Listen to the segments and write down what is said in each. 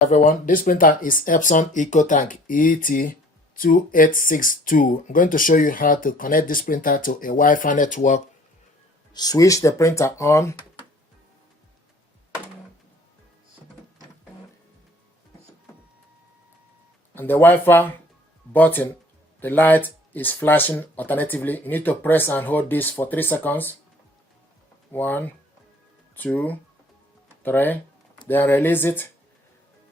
Everyone, this printer is Epson EcoTank ET-2862. I'm going to show you how to connect this printer to a Wi-Fi network. Switch the printer on. And the Wi-Fi button, the light is flashing alternatively. You need to press and hold this for 3 seconds. 1, 2, 3. Then release it.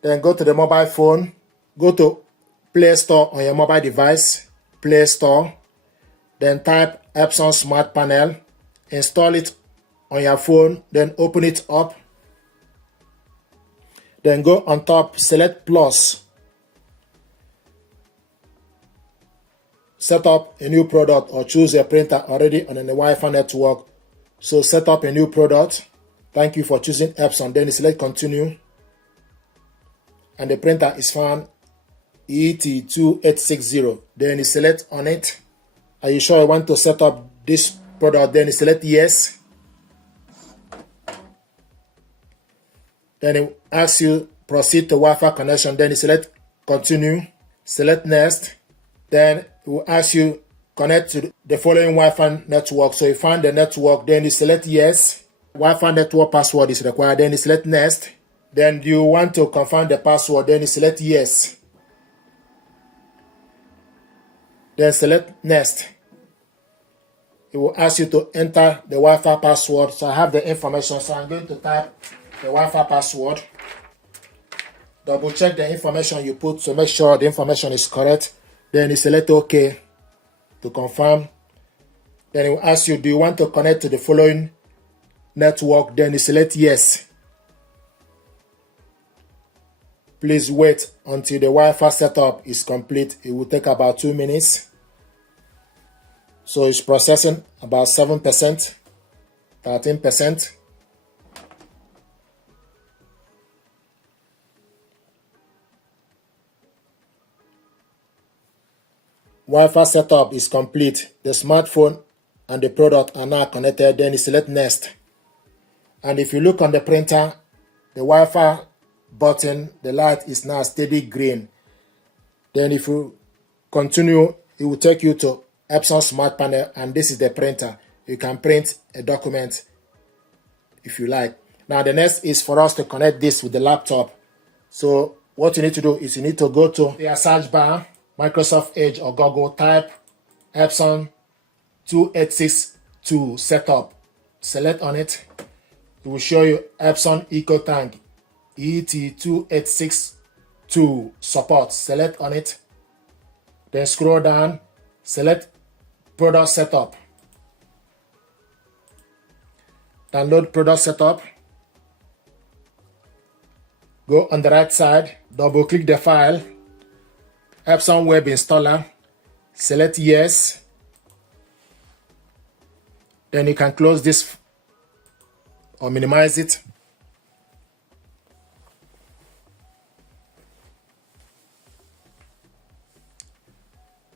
Then go to the mobile phone, go to Play Store on your mobile device, Play Store, then type Epson Smart Panel, install it on your phone, then open it up. Then go on top, select Plus, set up a new product or choose a printer already on a Wi-Fi network. So set up a new product. Thank you for choosing Epson. Then select Continue. And the printer is found ET-2860. Then you select on it. Are you sure you want to set up this product? Then you select Yes. Then it asks you proceed to Wi-Fi connection. Then you select Continue. Select Next. Then it will ask you connect to the following Wi-Fi network. So you find the network. Then you select Yes. Wi-Fi network password is required. Then you select Next. Then you want to confirm the password, then you select Yes. Then select Next. It will ask you to enter the Wi-Fi password. So I have the information, so I'm going to type the Wi-Fi password. Double check the information you put to make sure the information is correct. Then you select OK to confirm. Then it will ask you, do you want to connect to the following network? Then you select Yes. Please wait until the Wi-Fi setup is complete. It will take about 2 minutes. So it's processing about 7%, 13%. Wi-Fi setup is complete. The smartphone and the product are now connected. Then you select Next. And if you look on the printer, the Wi-Fi button, the light is now steady green. Then if you continue, it will take you to Epson Smart Panel, and this is the printer. You can print a document if you like. Now the next is for us to connect this with the laptop. So what you need to do is you need to go to your search bar, Microsoft Edge or Google, type Epson 2862 setup. Select on it. It will show you Epson EcoTank ET-2862 support. Select on it. Then scroll down. Select Product Setup. Download Product Setup. Go on the right side. Double click the file. Epson Web Installer. Select Yes. Then you can close this or minimize it.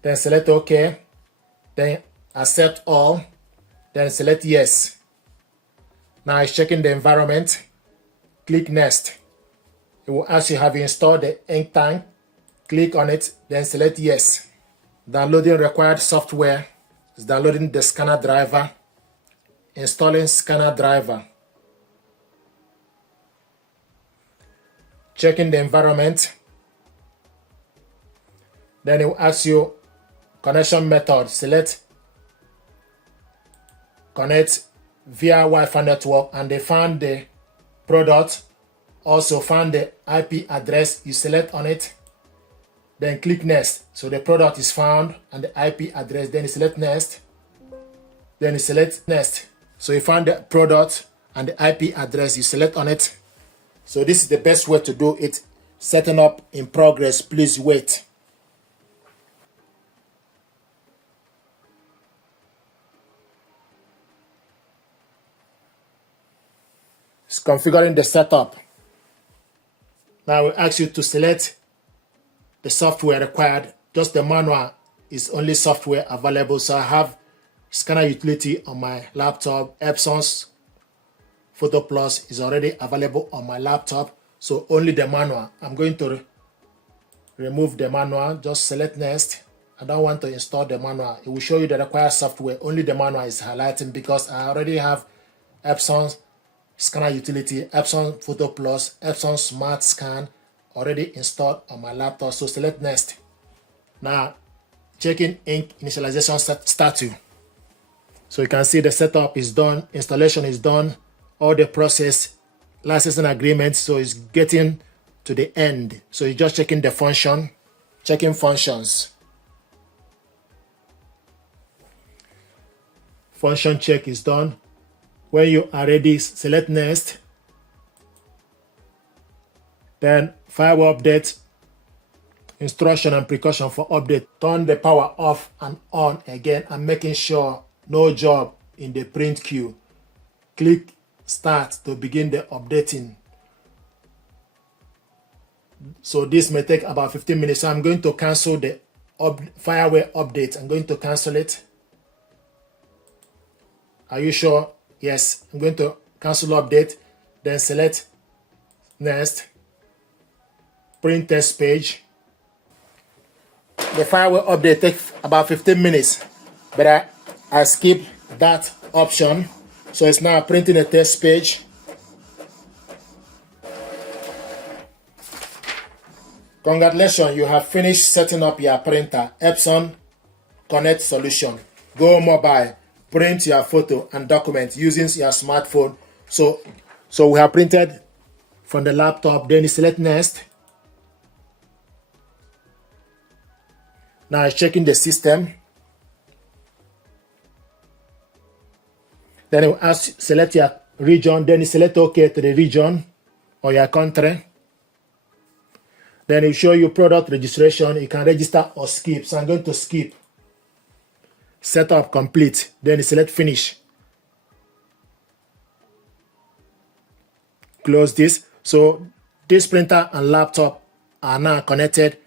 Then select OK. Then accept all. Then select Yes. Now it's checking the environment. Click Next. It will ask you have you installed the ink tank. Click on it. Then select Yes. Downloading required software. It's downloading the scanner driver. Installing scanner driver. Checking the environment. Then it will ask you connection method. Select connect via Wi-Fi network, and they found the product. Also found the IP address. You select on it. Then click Next. So the product is found and the IP address. Then you select Next. Then you select Next. So you found the product and the IP address. You select on it. So this is the best way to do it. Setting up in progress. Please wait. It's configuring the setup. Now we ask you to select the software required. Just the manual is only software available. So I have scanner utility on my laptop. Epson's Photo Plus is already available on my laptop. So only the manual. I'm going to remove the manual. Just select next. I don't want to install the manual. It will show you the required software. Only the manual is highlighting because I already have Epson Scanner Utility, Epson Photo Plus, Epson Smart Scan already installed on my laptop. So select next. Now checking ink initialization status. So you can see the setup is done, installation is done, all the process, licensing agreement. So it's getting to the end. So you're just checking the function, checking functions. Function check is done. When you are ready, select next. Then firewall update, instruction and precaution for update. Turn the power off and on again and making sure no job in the print queue. Click start to begin the updating. So this may take about 15 minutes. So I'm going to cancel the firewall update. I'm going to cancel it. Are you sure? Yes. I'm going to cancel update. Then select next. Print test page. The firewall update takes about 15 minutes, but I skip that option. So it's now printing a test page. Congratulations, you have finished setting up your printer. Epson Connect solution. Go mobile. Print your photo and document using your smartphone. So we have printed from the laptop. Then you select next. Now it's checking the system. Then it will ask, select your region. Then you select OK to the region or your country. Then it will show you product registration. You can register or skip. So I'm going to skip. Setup complete. Then you select finish. Close this. So this printer and laptop are now connected.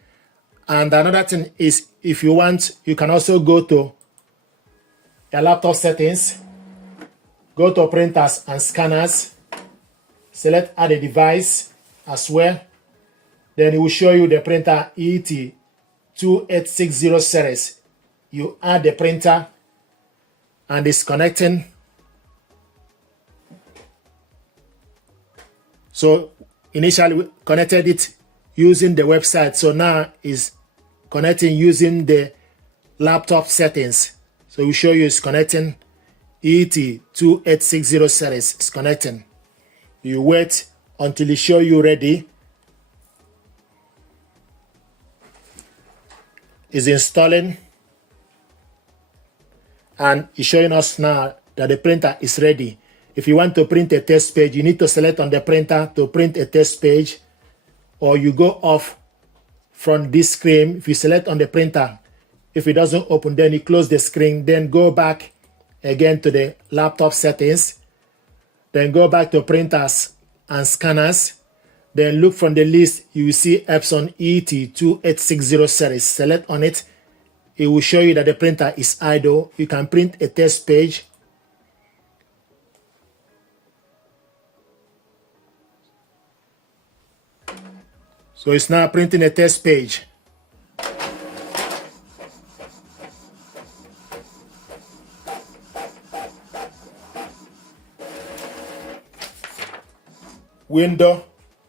And another thing is, if you want, you can also go to your laptop settings, go to printers and scanners, select add a device as well. Then it will show you the printer ET-2860 series. You add the printer and it's connecting. So initially we connected it using the website. So now is connecting using the laptop settings. So we show you it's connecting. ET-2860 series is connecting. You wait until it show you ready. It's installing. And it's showing us now that the printer is ready. If you want to print a test page, you need to select on the printer to print a test page, or you go off from this screen. If you select on the printer, if it doesn't open, then you close the screen, then go back again to the laptop settings, then go back to printers and scanners, then look from the list. You will see Epson ET-2860 series. Select on it. It will show you that the printer is idle. You can print a test page. So it's now printing a test page. Window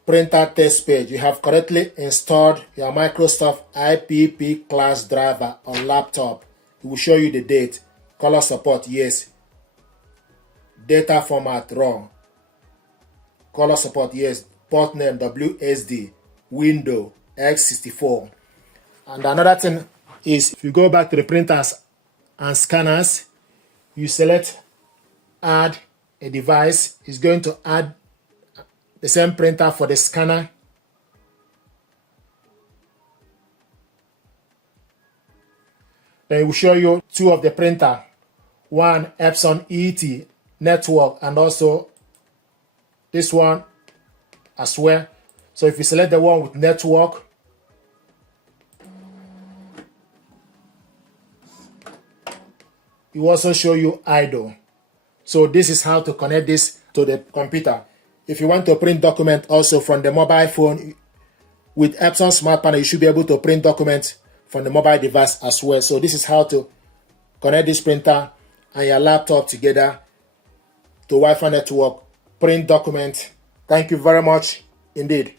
printer test page. You have correctly installed your Microsoft IPP class driver on laptop. It will show you the date. Color support, yes. Data format, raw. Color support, yes. Port name, WSD. Window, X64. And another thing is, if you go back to the printers and scanners, you select add a device. It's going to add the same printer for the scanner. Then it will show you two of the printer. One Epson ET network and also this one as well. So if you select the one with network, it will also show you idle. So this is how to connect this to the computer. If you want to print document also from the mobile phone, with Epson Smart Panel, you should be able to print documents from the mobile device as well. So this is how to connect this printer and your laptop together to Wi-Fi network, print document. Thank you very much indeed.